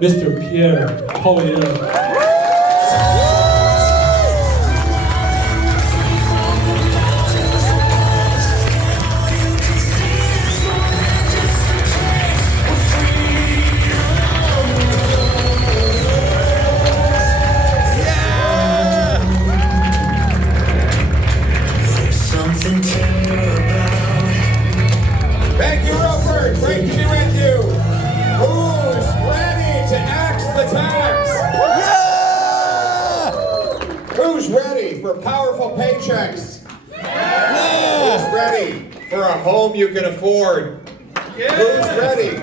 Mr. Pierre Poilievre. Thank you, Rupert. Great to be with you. Who's ready to axe the tax? Yeah! Who's ready for powerful paychecks? Who's ready for a home you can afford? Who's ready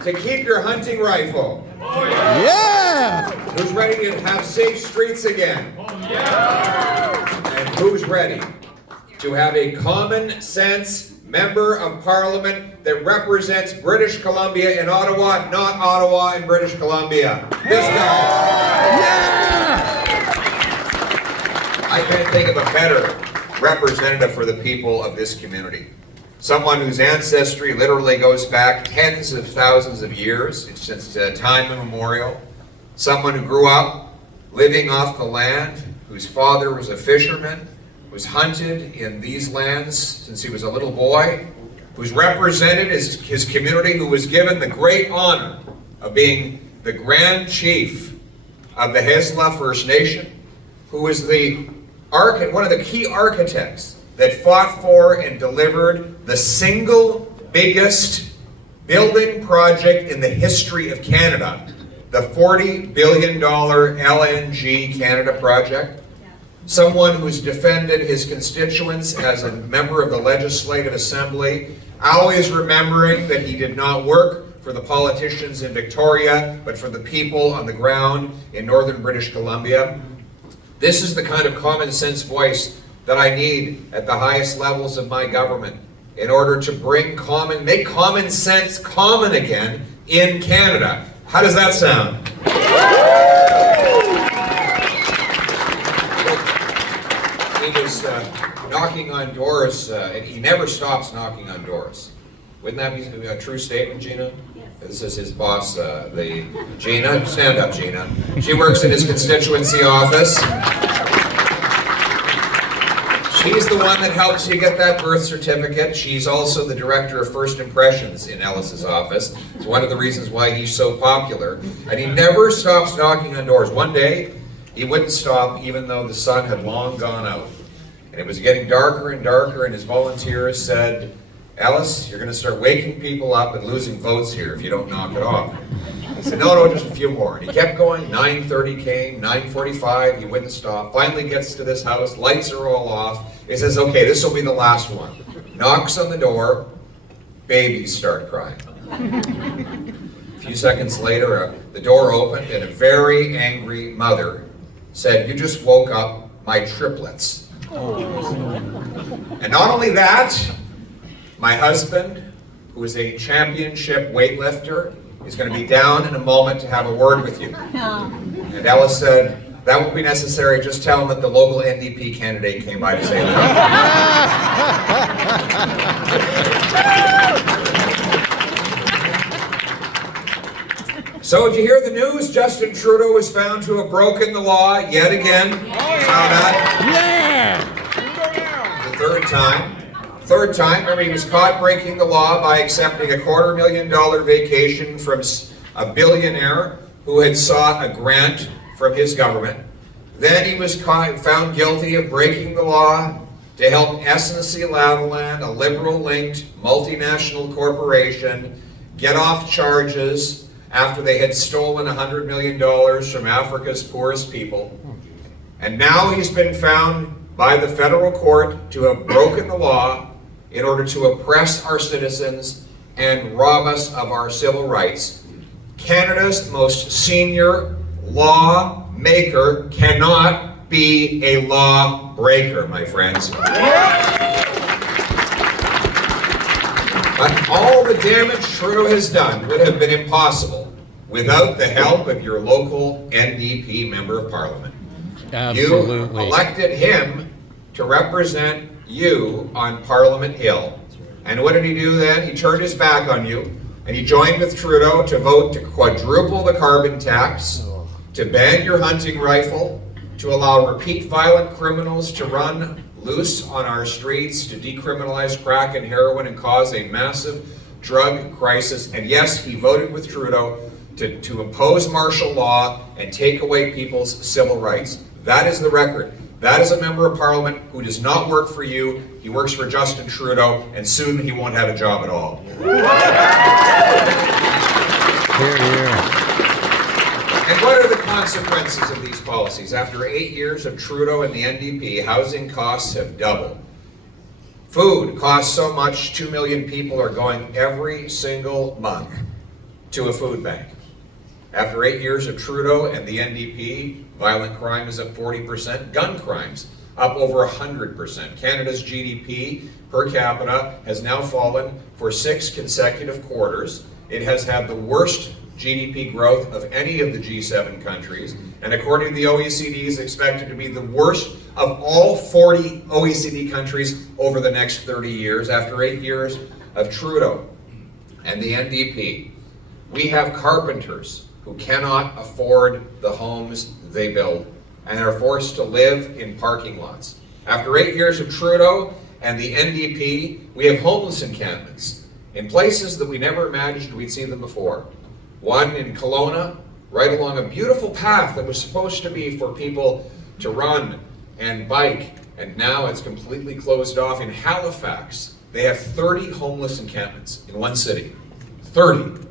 to keep your hunting rifle? Yeah! Who's ready to have safe streets again? And who's ready to have a common sense member of parliament that represents British Columbia and Ottawa, not Ottawa and British Columbia? This guy. Yeah! I can't think of a better representative for the people of this community. Someone whose ancestry literally goes back tens of thousands of years, since time immemorial. Someone who grew up living off the land, whose father was a fisherman, was hunted in these lands since he was a little boy, who's represented his community, who was given the great honor of being the Grand Chief of the Haisla First Nation, who was one of the key architects that fought for and delivered the single biggest building project in the history of Canada, the $40 billion LNG Canada project. Someone who's defended his constituents as a member of the Legislative Assembly, always remembering that he did not work for the politicians in Victoria, but for the people on the ground in northern British Columbia. This is the kind of common sense voice that I need at the highest levels of my government in order to make common sense common again in Canada. How does that sound? He was knocking on doors, and he never stops knocking on doors. Wouldn't that be a true statement, Gina? Yes. This is his boss, Gina. Stand up, Gina. She works in his constituency office. She's the one that helps you get that birth certificate. She's also the director of First Impressions in Ellis's office. It's one of the reasons why he's so popular. And he never stops knocking on doors. One day, he wouldn't stop even though the sun had long gone out. And it was getting darker and darker, and his volunteers said, "Ellis, you're going to start waking people up and losing votes here if you don't knock it off." He said, no, just a few more. And he kept going. 9:30 came, 9:45, he wouldn't stop. Finally gets to this house, lights are all off. He says, okay, this will be the last one. Knocks on the door, babies start crying. A few seconds later, the door opened, and a very angry mother said, "You just woke up my triplets." And not only that, my husband, who is a championship weightlifter, is going to be down in a moment to have a word with you. And Ellis said, that won't be necessary, just tell him that the local NDP candidate came by to say that. So did you hear the news? Justin Trudeau was found to have broken the law yet again. Saw that? Yeah! The third time, remember, he was caught breaking the law by accepting a $250,000 vacation from a billionaire who had sought a grant from his government. Then he was found guilty of breaking the law to help SNC-Lavalin, a Liberal-linked multinational corporation, get off charges after they had stolen $100 million from Africa's poorest people. And now he's been found by the federal court to have broken the law in order to oppress our citizens and rob us of our civil rights. Canada's most senior lawmaker cannot be a law breaker, my friends. But all the damage Trudeau has done would have been impossible without the help of your local NDP Member of Parliament. Absolutely. You elected him to represent you on Parliament Hill. And what did he do then? He turned his back on you And he joined with Trudeau to vote to quadruple the carbon tax, to ban your hunting rifle, to allow repeat violent criminals to run loose on our streets, to decriminalize crack and heroin and cause a massive drug crisis. And yes, he voted with Trudeau to impose martial law and take away people's civil rights. That is the record. That is a member of parliament who does not work for you. He works for Justin Trudeau, and soon he won't have a job at all. Here, here. And what are the consequences of these policies? After 8 years of Trudeau and the NDP, housing costs have doubled. Food costs so much, 2 million people are going every single month to a food bank. After 8 years of Trudeau and the NDP, violent crime is up 40%, gun crimes up over 100%. Canada's GDP per capita has now fallen for 6 consecutive quarters. It has had the worst GDP growth of any of the G7 countries, and according to the OECD, is expected to be the worst of all 40 OECD countries over the next 30 years after 8 years of Trudeau and the NDP. We have carpenters who cannot afford the homes they build and are forced to live in parking lots. After 8 years of Trudeau and the NDP, we have homeless encampments in places that we never imagined we'd see them before. One in Kelowna, right along a beautiful path that was supposed to be for people to run and bike, and now it's completely closed off. In Halifax, they have 30 homeless encampments in one city. 30.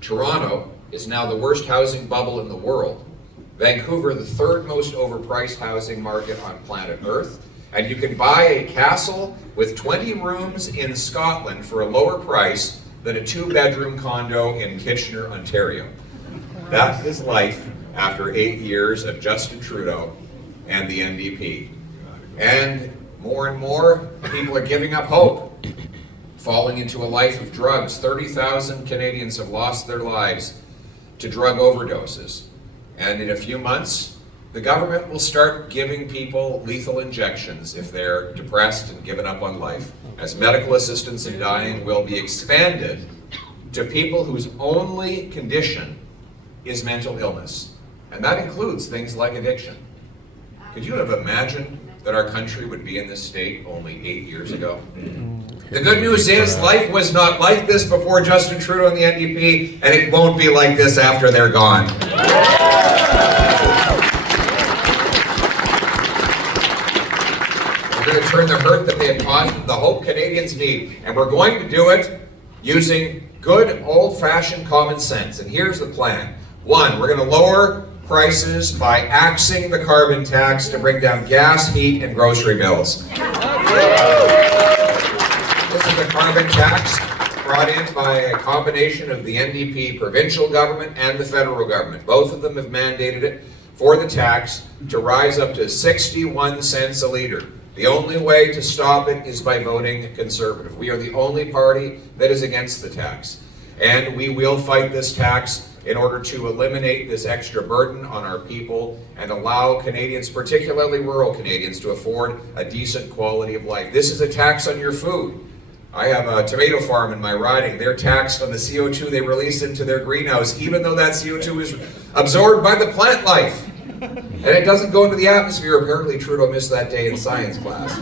Toronto is now the worst housing bubble in the world. Vancouver, the third most overpriced housing market on planet Earth. And you can buy a castle with 20 rooms in Scotland for a lower price than a 2-bedroom condo in Kitchener, Ontario. That is life after 8 years of Justin Trudeau and the NDP. And more people are giving up hope, falling into a life of drugs. 30,000 Canadians have lost their lives to drug overdoses. And in a few months, the government will start giving people lethal injections if they're depressed and given up on life, as medical assistance in dying will be expanded to people whose only condition is mental illness. And that includes things like addiction. Could you have imagined that our country would be in this state only 8 years ago? The good news is life was not like this before Justin Trudeau and the NDP, and it won't be like this after they're gone. We're going to turn the hurt that they have caused into the hope Canadians need, and we're going to do it using good old-fashioned common sense. And here's the plan. 1, we're going to lower prices by axing the carbon tax to bring down gas, heat, and grocery bills. This is a carbon tax brought in by a combination of the NDP provincial government and the federal government. Both of them have mandated it for the tax to rise up to 61 cents a litre. The only way to stop it is by voting Conservative. We are the only party that is against the tax. And we will fight this tax in order to eliminate this extra burden on our people and allow Canadians, particularly rural Canadians, to afford a decent quality of life. This is a tax on your food. I have a tomato farm in my riding. They're taxed on the CO2 they release into their greenhouse, even though that CO2 is absorbed by the plant life. And it doesn't go into the atmosphere. Apparently Trudeau missed that day in science class.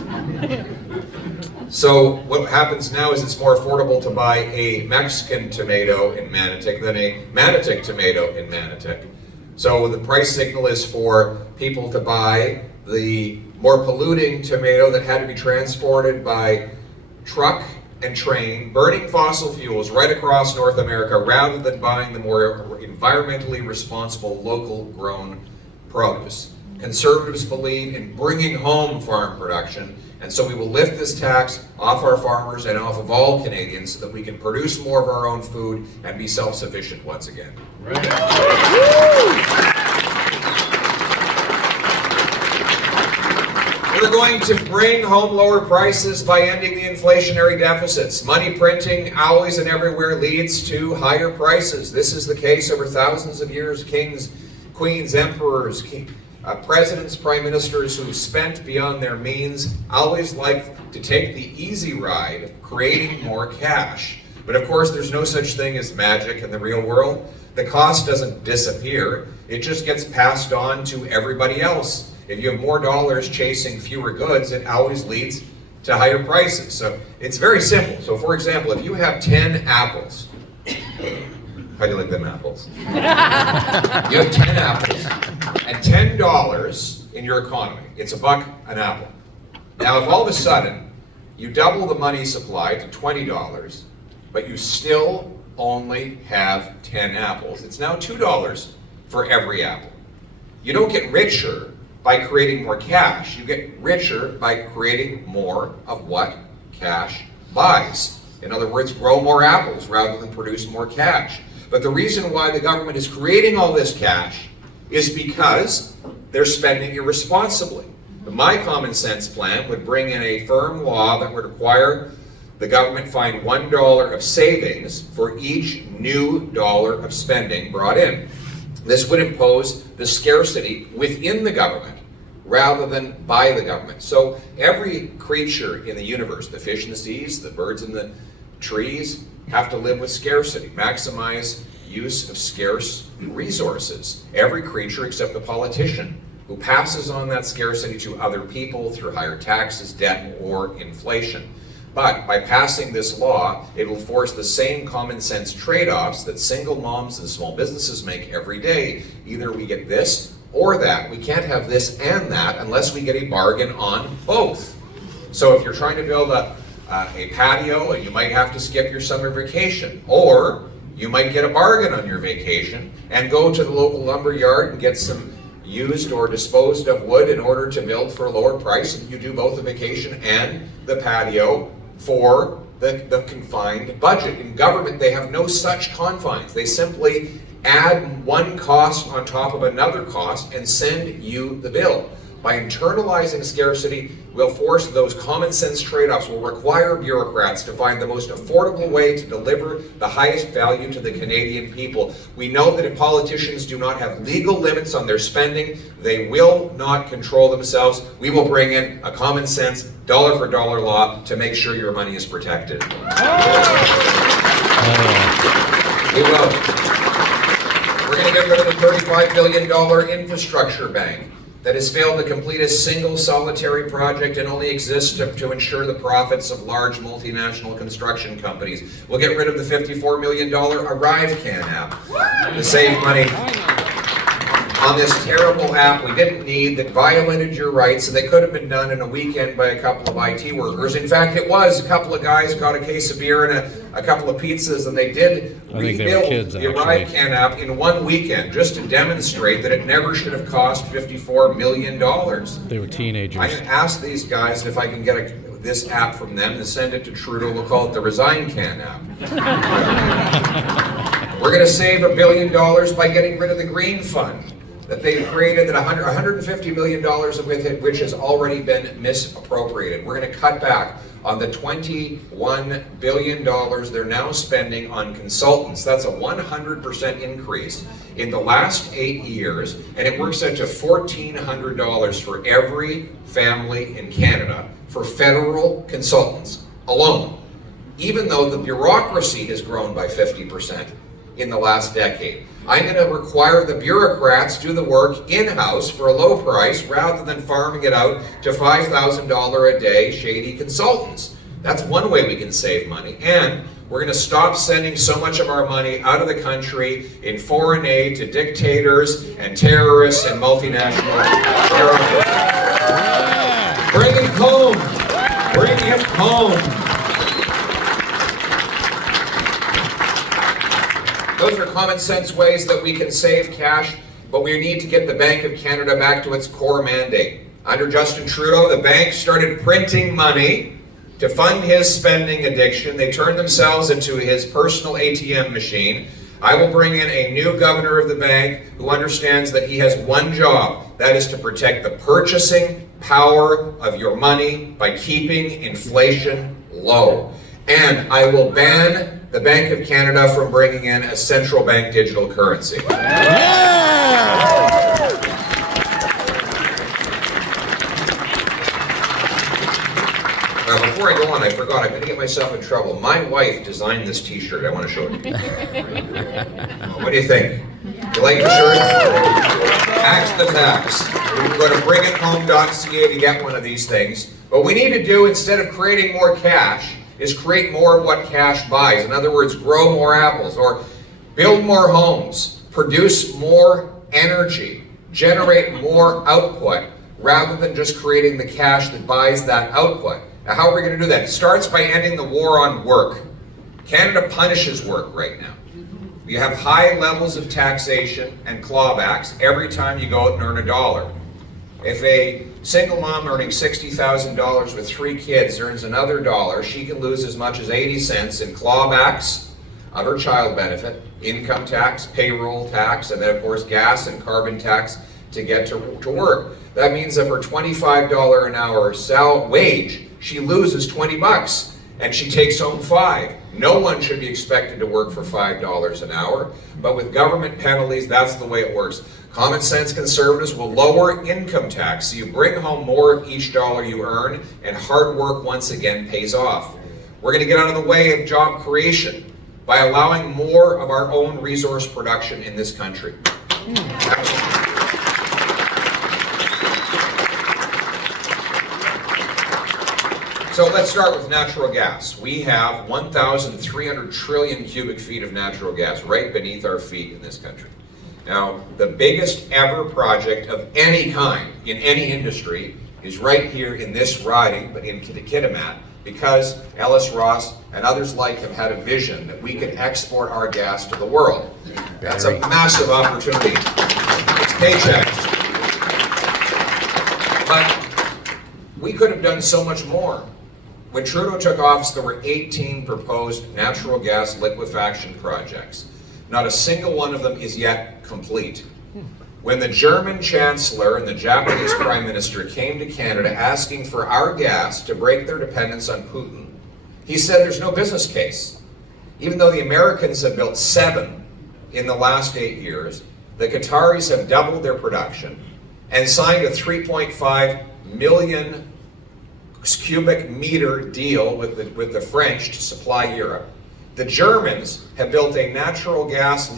So what happens now is it's more affordable to buy a Mexican tomato in Manotick than a Manotick tomato in Manotick. So the price signal is for people to buy the more polluting tomato that had to be transported by truck and train, burning fossil fuels right across North America, rather than buying the more environmentally responsible local grown produce. Conservatives believe in bringing home farm production, and so we will lift this tax off our farmers and off of all Canadians so that we can produce more of our own food and be self-sufficient once again. We're going to bring home lower prices by ending the inflationary deficits. Money printing always and everywhere leads to higher prices. This is the case over thousands of years. Kings, queens, emperors, presidents, prime ministers who spent beyond their means always like to take the easy ride of creating more cash. But of course, there's no such thing as magic in the real world. The cost doesn't disappear. It just gets passed on to everybody else. If you have more dollars chasing fewer goods, it always leads to higher prices. So it's very simple. So for example, if you have 10 apples, how do you like them apples? You have 10 apples and $10 in your economy. It's $1 an apple. Now if all of a sudden you double the money supply to $20, but you still only have 10 apples, it's now $2 for every apple. You don't get richer by creating more cash. You get richer by creating more of what cash buys. In other words, grow more apples rather than produce more cash. But the reason why the government is creating all this cash is because they're spending irresponsibly. My common sense plan would bring in a firm law that would require the government find $1 of savings for each new dollar of spending brought in. This would impose the scarcity within the government rather than by the government. So every creature in the universe, the fish in the seas, the birds in the trees, have to live with scarcity, maximize use of scarce resources. Every creature except the politician, who passes on that scarcity to other people through higher taxes, debt, or inflation. But by passing this law, it will force the same common sense trade-offs that single moms and small businesses make every day. Either we get this or that. We can't have this and that unless we get a bargain on both. So if you're trying to build a patio, you might have to skip your summer vacation, or you might get a bargain on your vacation and go to the local lumber yard and get some used or disposed of wood in order to build for a lower price, and you do both the vacation and the patio for the confined budget. In government, they have no such confines. They simply add one cost on top of another cost and send you the bill. By internalizing scarcity, we'll force those common sense trade-offs, will require bureaucrats to find the most affordable way to deliver the highest value to the Canadian people. We know that if politicians do not have legal limits on their spending, they will not control themselves. We will bring in a common sense, dollar for dollar law to make sure your money is protected. We will. We're going to get rid of the $35 billion infrastructure bank that has failed to complete a single solitary project and only exists to ensure the profits of large multinational construction companies. We'll get rid of the $54 million ArriveCan app to save money on this terrible app we didn't need, that violated your rights, and they could have been done in a weekend by a couple of IT workers. In fact, it was. A couple of guys got a case of beer and a couple of pizzas, and they did rebuild the ArriveCan app in one weekend just to demonstrate that it never should have cost $54 million. They were teenagers. I asked these guys if I can get this app from them to send it to Trudeau. We'll call it the ResignCan app. We're going to save $1 billion by getting rid of the Green Fund that they've created, that $150 million of which has already been misappropriated. We're going to cut back on the $21 billion they're now spending on consultants. That's a 100% increase in the last 8 years, and it works out to $1,400 for every family in Canada for federal consultants alone, even though the bureaucracy has grown by 50% in the last decade. I'm going to require the bureaucrats do the work in-house for a low price rather than farming it out to $5,000 a day shady consultants. That's one way we can save money. And we're going to stop sending so much of our money out of the country in foreign aid to dictators and terrorists and multinational terrorists. Bring it home. Bring it home. Those are common sense ways that we can save cash, but we need to get the Bank of Canada back to its core mandate. Under Justin Trudeau, the bank started printing money to fund his spending addiction. They turned themselves into his personal ATM machine. I will bring in a new governor of the bank who understands that he has one job, that is to protect the purchasing power of your money by keeping inflation low. And I will ban the Bank of Canada from bringing in a central bank digital currency. Before I go on, I forgot, I'm going to get myself in trouble. My wife designed this t-shirt. I want to show it to you. What do you think? You like the shirt? Axe the tax. You can go to bringithome.ca to get one of these things. What we need to do, instead of creating more cash, is create more of what cash buys. In other words, grow more apples, or build more homes, produce more energy, generate more output, rather than just creating the cash that buys that output. Now, how are we going to do that? It starts by ending the war on work. Canada punishes work right now. You have high levels of taxation and clawbacks every time you go out and earn a dollar. If a single mom earning $60,000 with 3 kids earns another dollar, she can lose as much as 80 cents in clawbacks of her child benefit, income tax, payroll tax, and then of course gas and carbon tax to get to work. That means that for $25 an hour wage, she loses 20 bucks and she takes home 5. No one should be expected to work for $5 an hour, but with government penalties, that's the way it works. Common sense conservatives will lower income tax so you bring home more of each dollar you earn, and hard work once again pays off. We're going to get out of the way of job creation by allowing more of our own resource production in this country. So let's start with natural gas. We have 1,300 trillion cubic feet of natural gas right beneath our feet in this country. Now, the biggest ever project of any kind in any industry is right here in this riding, but in Kitimat, because Ellis Ross and others like him had a vision that we could export our gas to the world. That's a massive opportunity. It's paychecks. But we could have done so much more. When Trudeau took office, there were 18 proposed natural gas liquefaction projects. Not a single one of them is yet complete. When the German Chancellor and the Japanese Prime Minister came to Canada asking for our gas to break their dependence on Putin, he said there's no business case. Even though the Americans have built 7 in the last 8 years, the Qataris have doubled their production and signed a 3.5 million cubic meter deal with the French to supply Europe. The Germans have built a natural gas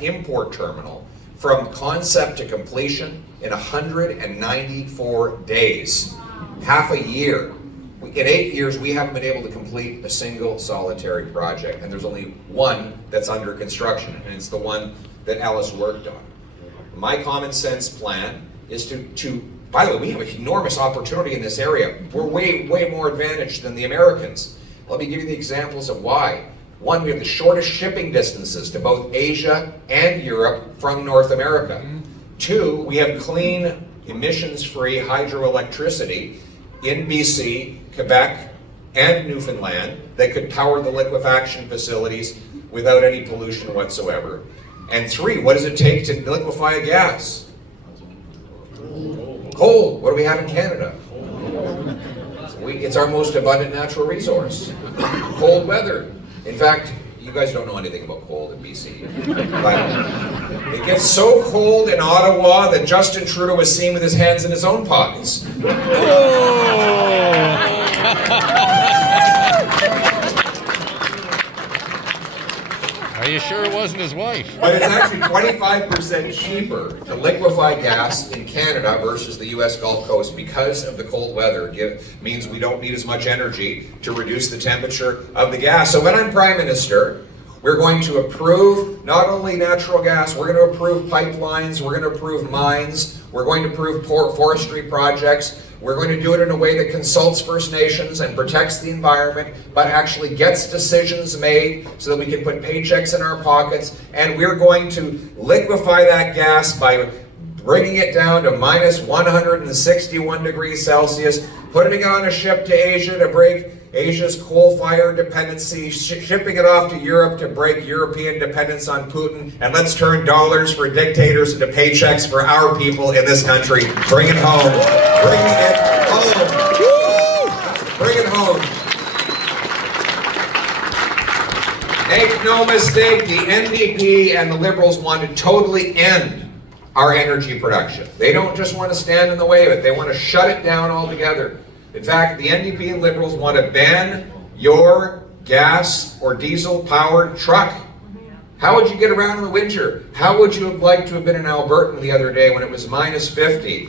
import terminal from concept to completion in 194 days, half a year. In 8 years, we haven't been able to complete a single solitary project, and there's only one that's under construction, and it's the one that Ellis worked on. My common sense plan is to by the way, we have an enormous opportunity in this area. We're way more advantaged than the Americans. Let me give you the examples of why. 1, we have the shortest shipping distances to both Asia and Europe from North America. 2, we have clean, emissions-free hydroelectricity in BC, Quebec, and Newfoundland that could power the liquefaction facilities without any pollution whatsoever. And 3, what does it take to liquefy a gas? Coal. What do we have in Canada? It's our most abundant natural resource. Cold weather. In fact, you guys don't know anything about cold in BC. But it gets so cold in Ottawa that Justin Trudeau was seen with his hands in his own pockets. Are you sure it wasn't his wife? But it's actually 25% cheaper to liquefy gas in Canada versus the US Gulf Coast because of the cold weather. It means we don't need as much energy to reduce the temperature of the gas. So when I'm Prime Minister, we're going to approve not only natural gas, we're going to approve pipelines, we're going to approve mines, we're going to approve forestry projects. We're going to do it in a way that consults First Nations and protects the environment, but actually gets decisions made so that we can put paychecks in our pockets. And we're going to liquefy that gas by bringing it down to minus 161 degrees Celsius, putting it on a ship to Asia to break Asia's coal-fired dependency, shipping it off to Europe to break European dependence on Putin, and let's turn dollars for dictators into paychecks for our people in this country. Bring it home. Bring it home. Bring it home. Make no mistake, the NDP and the Liberals want to totally end our energy production. They don't just want to stand in the way of it. They want to shut it down altogether. In fact, the NDP and Liberals want to ban your gas or diesel-powered truck. How would you get around in the winter? How would you have liked to have been in Alberta the other day when it was minus 50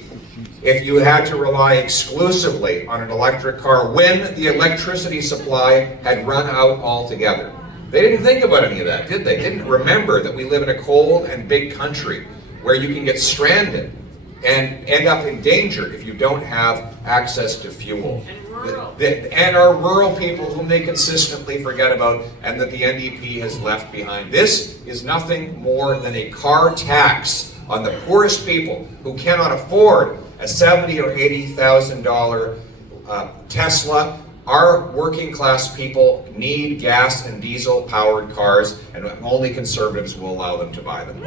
if you had to rely exclusively on an electric car when the electricity supply had run out altogether? They didn't think about any of that, did they? They didn't remember that we live in a cold and big country where you can get stranded and end up in danger if you don't have access to fuel. And our rural people whom they consistently forget about and that the NDP has left behind. This is nothing more than a car tax on the poorest people who cannot afford a $70,000 or $80,000 Tesla. Our working class people need gas and diesel powered cars, and only conservatives will allow them to buy them.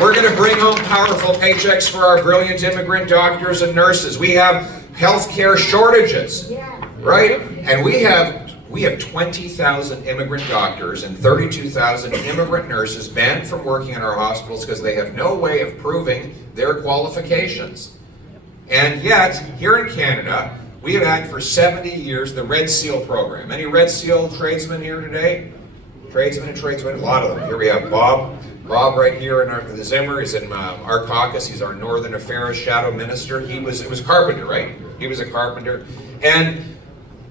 We're going to bring home powerful paychecks for our brilliant immigrant doctors and nurses. We have healthcare shortages, right? And we have 20,000 immigrant doctors and 32,000 immigrant nurses banned from working in our hospitals because they have no way of proving their qualifications. And yet, here in Canada, we have had for 70 years the Red Seal program. Any Red Seal tradesmen here today? Tradesmen and tradeswomen, a lot of them. Here we have Bob. Rob right here in the Zimmer is in our caucus. He's our Northern Affairs shadow minister. It was a carpenter, right? He was a carpenter. And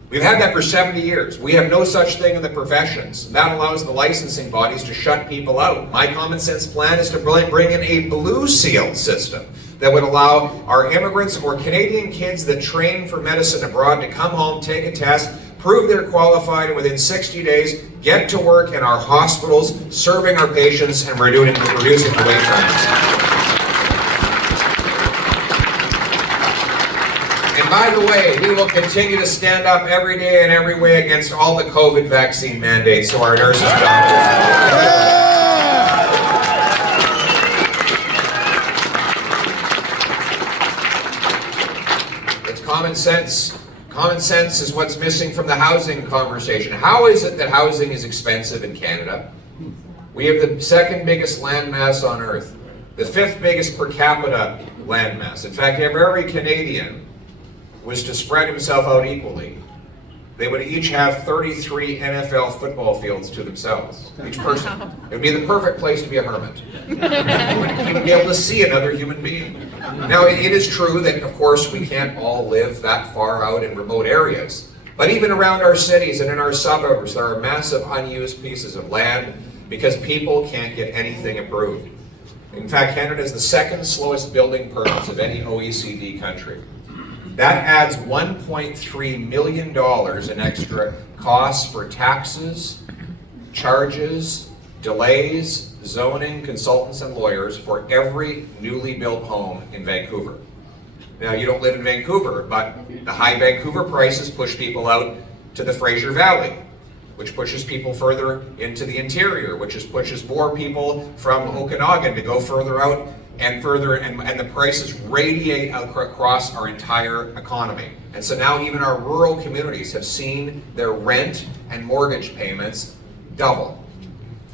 we've had that for 70 years. We have no such thing in the professions. That allows the licensing bodies to shut people out. My common sense plan is to bring in a blue seal system that would allow our immigrants or Canadian kids that train for medicine abroad to come home, take a test, prove they're qualified, and within 60 days get to work in our hospitals, serving our patients and reducing the wait times. And by the way, we will continue to stand up every day and every way against all the COVID vaccine mandates so our nurses and doctors. It's common sense. Common sense is what's missing from the housing conversation. How is it that housing is expensive in Canada? We have the second biggest landmass on earth, the fifth biggest per capita landmass. In fact, if every Canadian was to spread himself out equally, they would each have 33 NFL football fields to themselves, each person. It would be the perfect place to be a hermit. You wouldn't be able to see another human being. Now, it is true that, of course, we can't all live that far out in remote areas. But even around our cities and in our suburbs, there are massive unused pieces of land because people can't get anything approved. In fact, Canada is the second slowest building permits of any OECD country. That adds $1.3 million in extra costs for taxes, charges, delays, zoning, consultants, and lawyers for every newly built home in Vancouver. Now, you don't live in Vancouver, but the high Vancouver prices push people out to the Fraser Valley, which pushes people further into the interior, which pushes more people from Okanagan to go further out and further, and the prices radiate across our entire economy. And so now even our rural communities have seen their rent and mortgage payments double.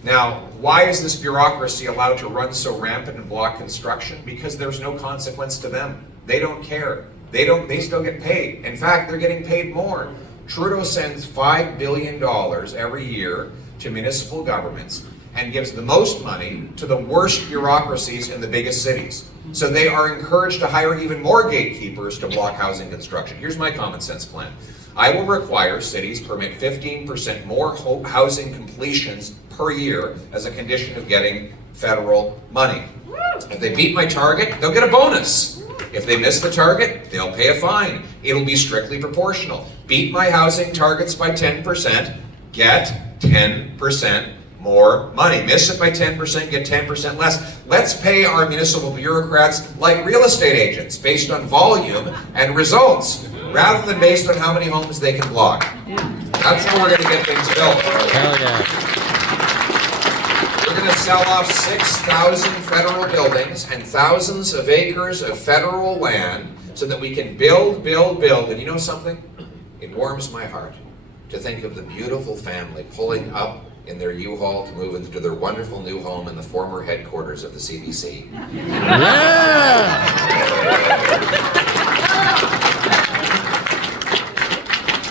Now, why is this bureaucracy allowed to run so rampant and block construction? Because there's no consequence to them. They don't care. They still get paid. In fact, they're getting paid more. Trudeau sends $5 billion every year to municipal governments and gives the most money to the worst bureaucracies in the biggest cities. So they are encouraged to hire even more gatekeepers to block housing construction. Here's my common sense plan. I will require cities permit 15% more housing completions per year as a condition of getting federal money. If they beat my target, they'll get a bonus. If they miss the target, they'll pay a fine. It'll be strictly proportional. Beat my housing targets by 10%, get 10% more money. Miss it by 10%, get 10% less. Let's pay our municipal bureaucrats like real estate agents, based on volume and results, rather than based on how many homes they can block. That's how we're going to get things built. Hell yeah. We're going to sell off 6,000 federal buildings and thousands of acres of federal land so that we can build. And you know something? It warms my heart to think of the beautiful family pulling up in their U-Haul to move into their wonderful new home in the former headquarters of the CBC. Yeah!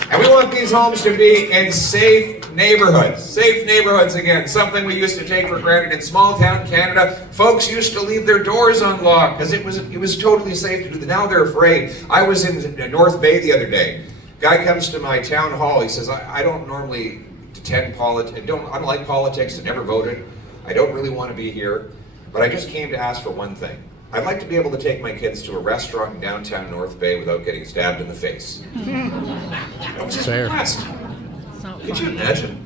And we want these homes to be in safe neighborhoods. Safe neighborhoods again, something we used to take for granted in small town Canada. Folks used to leave their doors unlocked because it was totally safe to do that. Now they're afraid. I was in North Bay the other day. Guy comes to my town hall. He says, I don't normally attend politics. I don't like politics. I never voted. I don't really want to be here. But I just came to ask for one thing. I'd like to be able to take my kids to a restaurant in downtown North Bay without getting stabbed in the face. I was just impressed. Could you imagine?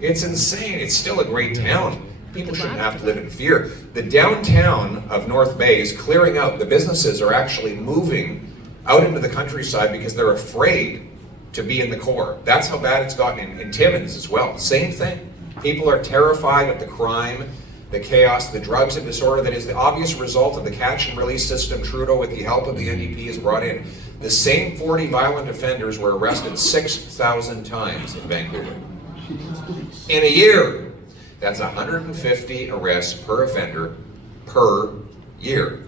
It's insane. It's still a great town. People shouldn't have to live in fear. The downtown of North Bay is clearing out. The businesses are actually moving out into the countryside because they're afraid to be in the core. That's how bad it's gotten in Timmins as well. Same thing. People are terrified of the crime, the chaos, the drugs and disorder that is the obvious result of the catch and release system Trudeau, with the help of the NDP, has brought in. The same 40 violent offenders were arrested 6,000 times in Vancouver. In a year, that's 150 arrests per offender per year.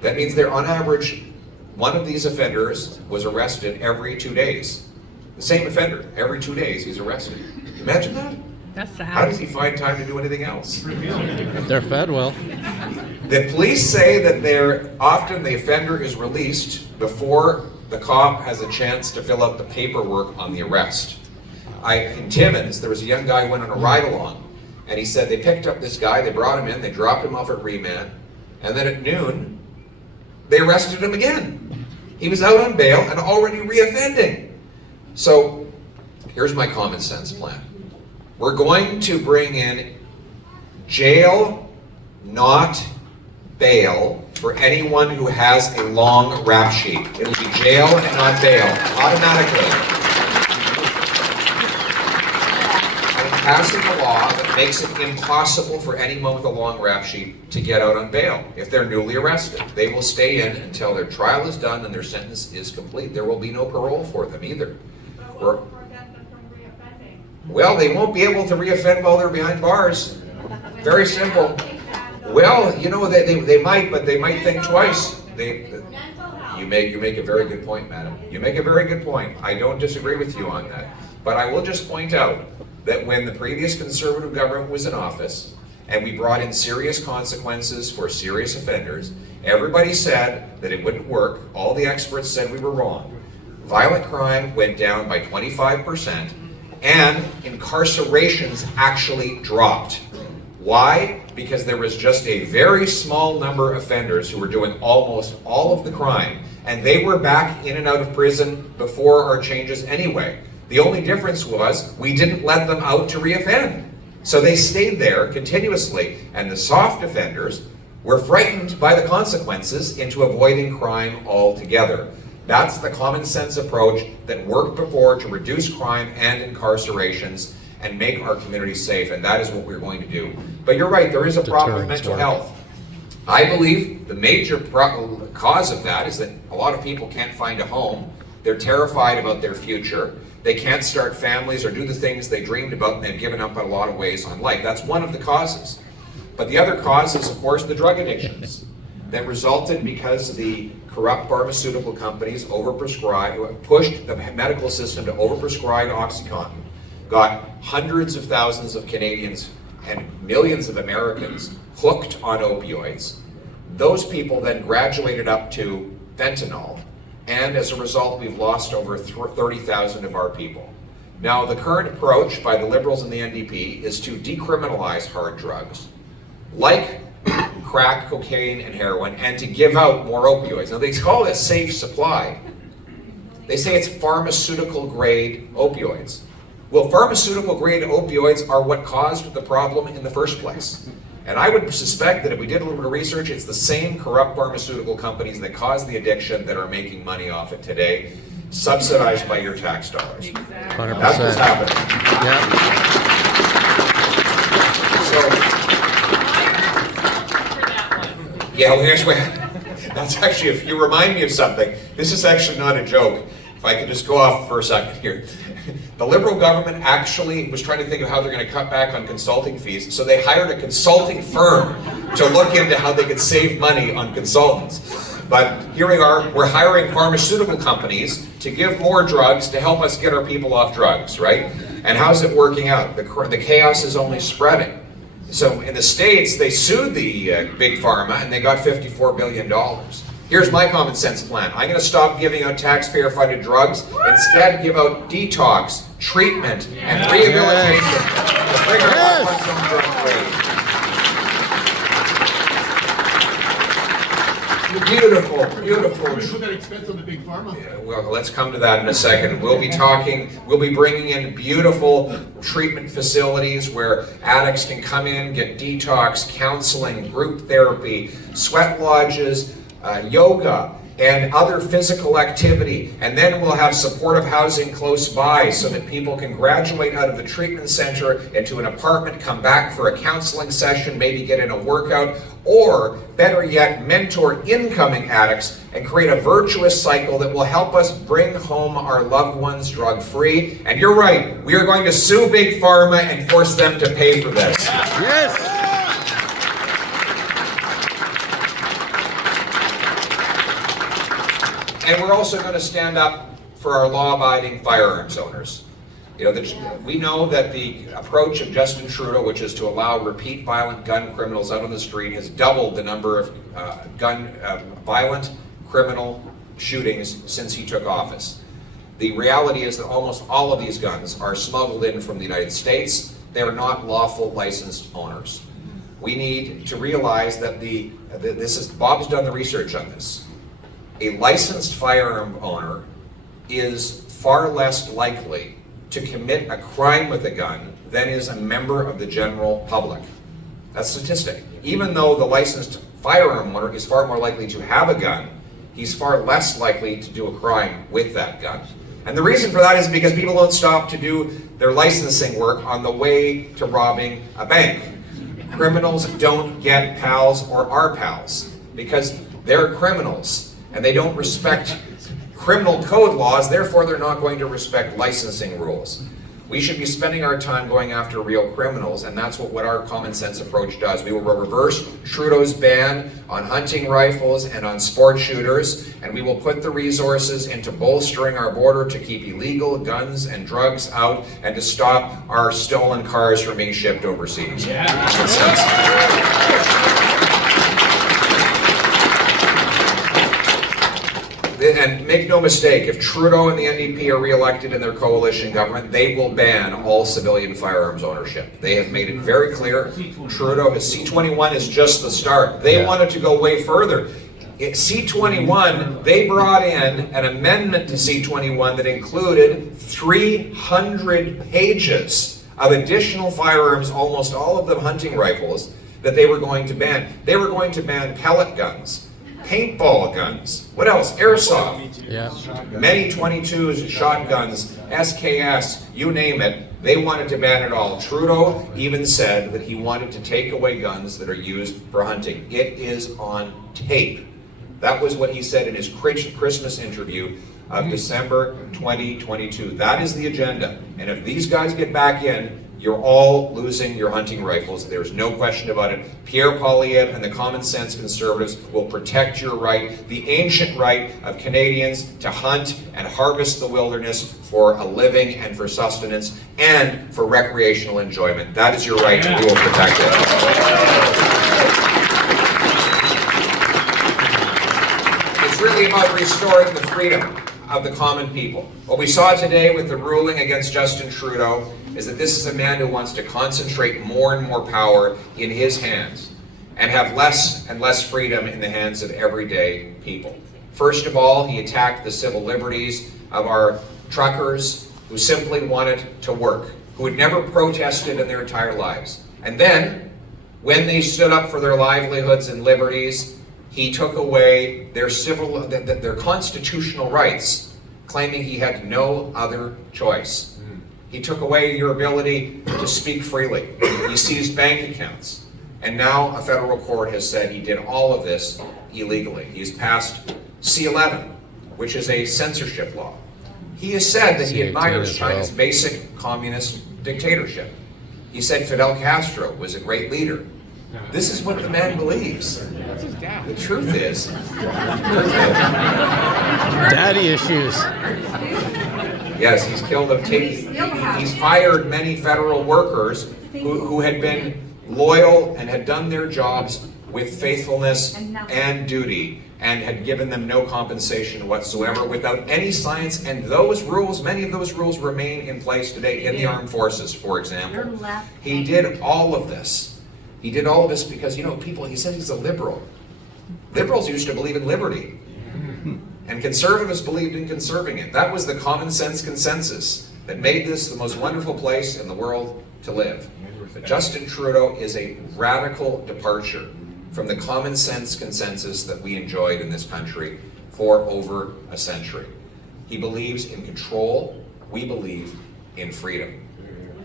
That means they're on average, one of these offenders was arrested every 2 days. The same offender, every 2 days he's arrested. Imagine that. That's sad. How does he find time to do anything else? They're fed well. The police say that often the offender is released before the cop has a chance to fill out the paperwork on the arrest. In Timmins, there was a young guy who went on a ride-along, and he said they picked up this guy, they brought him in, they dropped him off at remand, and then at noon, they arrested him again. He was out on bail and already reoffending. So, here's my common sense plan. We're going to bring in jail, not bail, for anyone who has a long rap sheet. It'll be jail and not bail, automatically. I'm passing a law that makes it impossible for anyone with a long rap sheet to get out on bail if they're newly arrested. They will stay in until their trial is done and their sentence is complete. There will be no parole for them either. Well, they won't be able to reoffend while they're behind bars. Very simple. Well, you know, they might, but they might think twice. You make a very good point, madam. You make a very good point. I don't disagree with you on that. But I will just point out that when the previous Conservative government was in office, and we brought in serious consequences for serious offenders, everybody said that it wouldn't work. All the experts said we were wrong. Violent crime went down by 25%, and incarcerations actually dropped. Why? Because there was just a very small number of offenders who were doing almost all of the crime, and they were back in and out of prison before our changes anyway. The only difference was we didn't let them out to reoffend. So they stayed there continuously, and the soft offenders were frightened by the consequences into avoiding crime altogether. That's the common sense approach that worked before to reduce crime and incarcerations and make our community safe, and that is what we're going to do. But you're right, there is a problem with mental health. I believe the major cause of that is that a lot of people can't find a home. They're terrified about their future. They can't start families or do the things they dreamed about, and they've given up in a lot of ways on life. That's one of the causes. But the other cause is, of course, the drug addictions that resulted because the corrupt pharmaceutical companies pushed the medical system to overprescribe OxyContin, got hundreds of thousands of Canadians and millions of Americans hooked on opioids. Those people then graduated up to fentanyl, and as a result, we've lost over 30,000 of our people. Now, the current approach by the Liberals and the NDP is to decriminalize hard drugs, like crack, cocaine, and heroin, and to give out more opioids. Now, they call it safe supply. They say it's pharmaceutical-grade opioids. Well, pharmaceutical-grade opioids are what caused the problem in the first place. And I would suspect that if we did a little bit of research, it's the same corrupt pharmaceutical companies that caused the addiction that are making money off it today, subsidized by your tax dollars. 100%. That's what's happening. Yeah. So, yeah, well, here's where, that's actually, if you remind me of something, this is actually not a joke. If I could just go off for a second here. The Liberal government actually was trying to think of how they're going to cut back on consulting fees, so they hired a consulting firm to look into how they could save money on consultants. But here we are, we're hiring pharmaceutical companies to give more drugs to help us get our people off drugs, right? And how's it working out? The chaos is only spreading. So in the States, they sued the big pharma and they got $54 billion. Here's my common sense plan. I'm going to stop giving out taxpayer-funded drugs, instead give out detox, treatment, and rehabilitation to bring our loved ones home drug-free. Beautiful, beautiful. Put that expense on the big pharma. Yeah, well, let's come to that in a second. We'll be bringing in beautiful treatment facilities where addicts can come in, get detox, counseling, group therapy, sweat lodges, yoga, and other physical activity. And then we'll have supportive housing close by so that people can graduate out of the treatment center into an apartment, come back for a counseling session, maybe get in a workout, or better yet, mentor incoming addicts and create a virtuous cycle that will help us bring home our loved ones drug-free. And you're right, we are going to sue Big Pharma and force them to pay for this. Yes! And we're also going to stand up for our law-abiding firearms owners. You know, we know that the approach of Justin Trudeau, which is to allow repeat violent gun criminals out on the street, has doubled the number of violent criminal shootings since he took office. The reality is that almost all of these guns are smuggled in from the United States. They are not lawful licensed owners. We need to realize that Bob's done the research on this. A licensed firearm owner is far less likely to commit a crime with a gun than is a member of the general public. That's statistic. Even though the licensed firearm owner is far more likely to have a gun, he's far less likely to do a crime with that gun. And the reason for that is because people don't stop to do their licensing work on the way to robbing a bank. Criminals don't get pals or are pals because they're criminals. And they don't respect criminal code laws, therefore they're not going to respect licensing rules. We should be spending our time going after real criminals, and that's what our common sense approach does. We will reverse Trudeau's ban on hunting rifles and on sport shooters, and we will put the resources into bolstering our border to keep illegal guns and drugs out and to stop our stolen cars from being shipped overseas. And make no mistake, if Trudeau and the NDP are re-elected in their coalition government, they will ban all civilian firearms ownership. They have made it very clear. Trudeau, C-21 is just the start. They wanted to go way further. C-21, they brought in an amendment to C-21 that included 300 pages of additional firearms, almost all of them hunting rifles, that they were going to ban. They were going to ban pellet guns, paintball guns, what else? Airsoft, many 22s, shotguns, SKS, you name it. They wanted to ban it all. Trudeau even said that he wanted to take away guns that are used for hunting. It is on tape. That was what he said in his Christmas interview of December 2022. That is the agenda. And if these guys get back in, you're all losing your hunting rifles. There's no question about it. Pierre Poilievre and the common sense conservatives will protect your right, the ancient right of Canadians to hunt and harvest the wilderness for a living and for sustenance and for recreational enjoyment. That is your right, and we will protect it. It's really about restoring the freedom of the common people. What we saw today with the ruling against Justin Trudeau is that this is a man who wants to concentrate more and more power in his hands and have less and less freedom in the hands of everyday people. First of all, he attacked the civil liberties of our truckers who simply wanted to work, who had never protested in their entire lives. And then, when they stood up for their livelihoods and liberties, he took away their their constitutional rights, claiming he had no other choice. He took away your ability to speak freely. He seized bank accounts. And now a federal court has said he did all of this illegally. He's passed C-11, which is a censorship law. He has said that he CAT admires as well. China's basic communist dictatorship. He said Fidel Castro was a great leader. This is what the man believes. The truth is, Daddy issues. yes, he's killed he's fired many federal workers who had been loyal and had done their jobs with faithfulness and duty, and had given them no compensation whatsoever without any science. And those rules, many of those rules remain in place today in the armed forces, for example. He did all of this. He did all of this because, you know, he said he's a liberal. Liberals used to believe in liberty. And conservatives believed in conserving it. That was the common sense consensus that made this the most wonderful place in the world to live. But Justin Trudeau is a radical departure from the common sense consensus that we enjoyed in this country for over a century. He believes in control. We believe in freedom.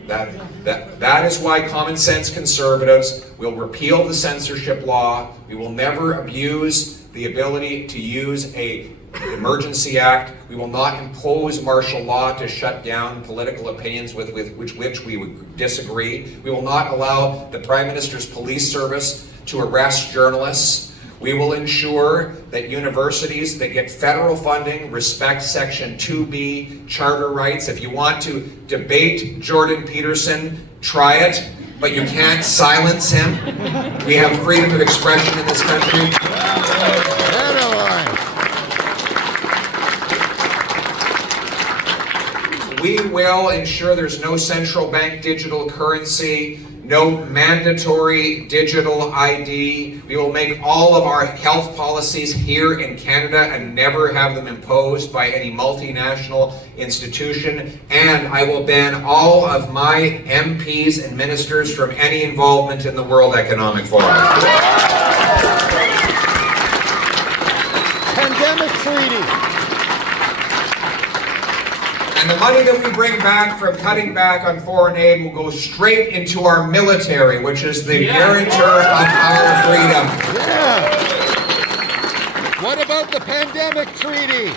That is why common sense conservatives will repeal the censorship law. We will never abuse the ability to use an emergency act. We will not impose martial law to shut down political opinions with which we would disagree. We will not allow the Prime Minister's police service to arrest journalists. We will ensure that universities that get federal funding respect Section 2B charter rights. If you want to debate Jordan Peterson, try it, but you can't silence him. We have freedom of expression in this country. We will ensure there's no central bank digital currency, no mandatory digital ID. We will make all of our health policies here in Canada and never have them imposed by any multinational institution. And I will ban all of my MPs and ministers from any involvement in the World Economic Forum. Pandemic treaty. And the money that we bring back from cutting back on foreign aid will go straight into our military, which is the guarantor of our freedom. Yeah. What about the pandemic treaty?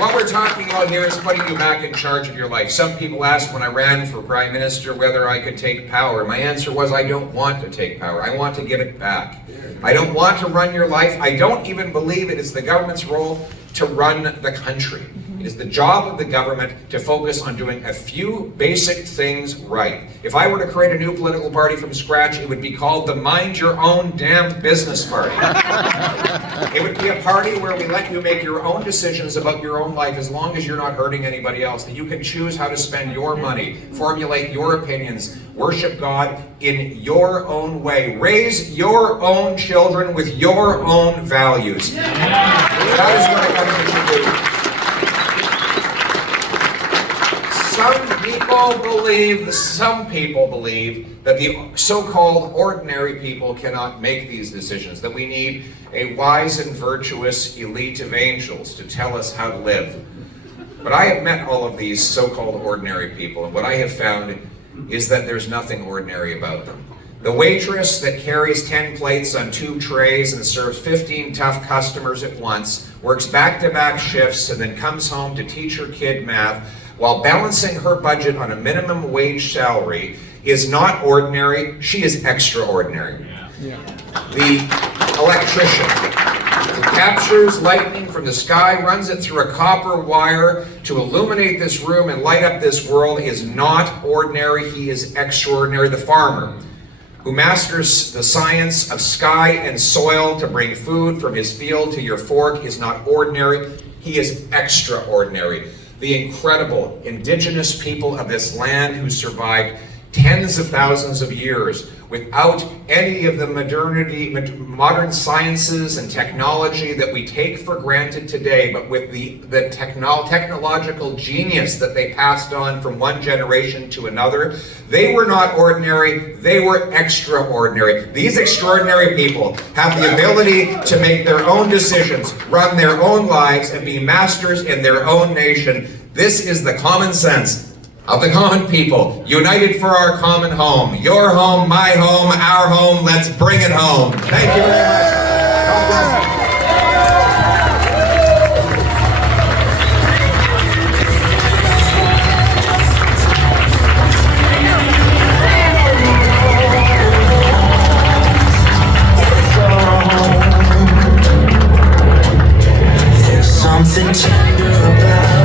What we're talking about here is putting you back in charge of your life. Some people asked when I ran for Prime Minister whether I could take power. My answer was, I don't want to take power. I want to give it back. I don't want to run your life. I don't even believe it is the government's role to run the country. It is the job of the government to focus on doing a few basic things right. If I were to create a new political party from scratch, it would be called the Mind Your Own Damn Business Party. It would be a party where we let you make your own decisions about your own life as long as you're not hurting anybody else, that you can choose how to spend your money, formulate your opinions, worship God in your own way, raise your own children with your own values. That is what a government should do. Some people believe that the so-called ordinary people cannot make these decisions, that we need a wise and virtuous elite of angels to tell us how to live. But I have met all of these so-called ordinary people, and what I have found is that there's nothing ordinary about them. The waitress that carries 10 plates on 2 trays and serves 15 tough customers at once, works back-to-back shifts, and then comes home to teach her kid math while balancing her budget on a minimum wage salary is not ordinary, she is extraordinary. The electrician who captures lightning from the sky, runs it through a copper wire to illuminate this room and light up this world is not ordinary, he is extraordinary. The farmer who masters the science of sky and soil to bring food from his field to your fork is not ordinary, he is extraordinary. The incredible indigenous people of this land who survived tens of thousands of years without any of the modern sciences and technology that we take for granted today, but with the technological genius that they passed on from one generation to another. They were not ordinary, they were extraordinary. These extraordinary people have the ability to make their own decisions, run their own lives, and be masters in their own nation. This is the common sense of the common people, united for our common home. Your home, my home, our home, let's bring it home. Thank you very much. God bless you.